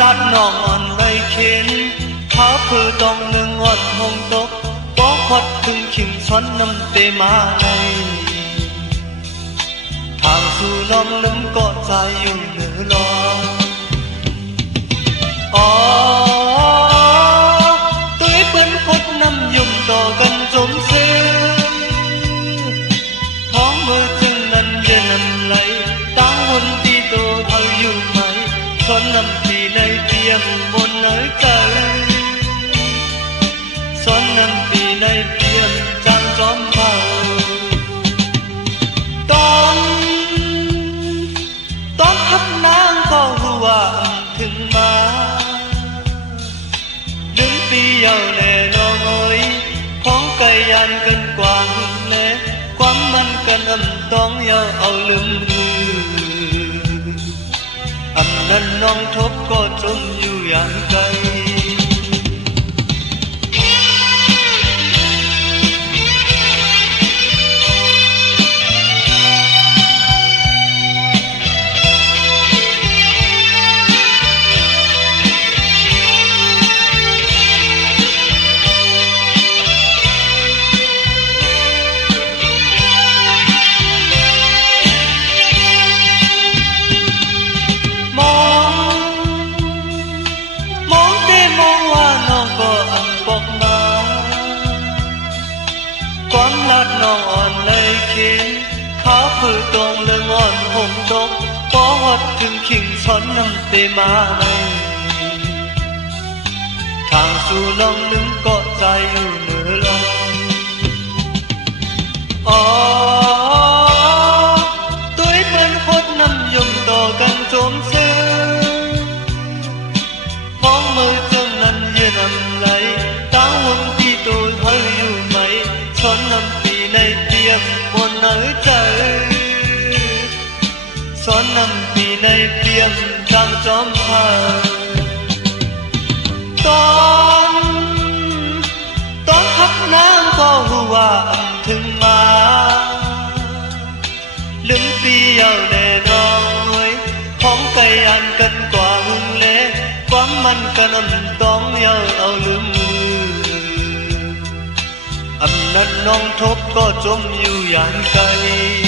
ลาดน้องอ่อนไรเข็นเขาเพื่อต้องหนึ่งอ่อนหงตกป้อฮอดถึงขิงซ้อนน้ำเตมาในทางสู่น้องลืมก็ใจอยู่เหนือลอยอ๋อตุ้ยเปิ้นพดน้ำยุ่มต่อกันจมซื้อท้องมือจึงนั้นเย็นน้ำไหลตั้งหุ่นตีโตเธออยู่ไหมซ้อนน้ำตีในเตียงบนเนื้อใจซ้อนน้ำตีในเตียงจางจอมเผาตอนทับนางก็หัวถึงมาดึงปีเยาแน่น้องเอ๋ยของไก่ยานกันกว่าหึงแลความมันกันต้องเยาเอาลืมลือนั้นน้องทบก็จมอยู่อย่างไกลน้องอ่อนเลยคิดขาผือตรงเรื่องอ่อนหงตกป้อฮอดถึงขิงซ้อนน้ำเตมาในทางสู่น้องนึงก็ใจอยู่เหนือลอยอ๋อตุ้ยเปิ้นพดน้ำยมต่อกันโจมซื้อมองมือจังนั้นยืนน้ำไหลตั้งหุ่นที่ตัวเธออยู่ไหมซ้อนน้ำในเตียงบนเนื้อใจซ้อนน้ำปีในเตียงจางจอมพาตอนหักน้ำก็หัวถึงมาลืมปีเยาแน่น้อยของไก่อันกันกว่าหึงเล่ความมันกันต้องเยาเอาลืมนั้นน้องทบก็จมอยู่อย่างไกล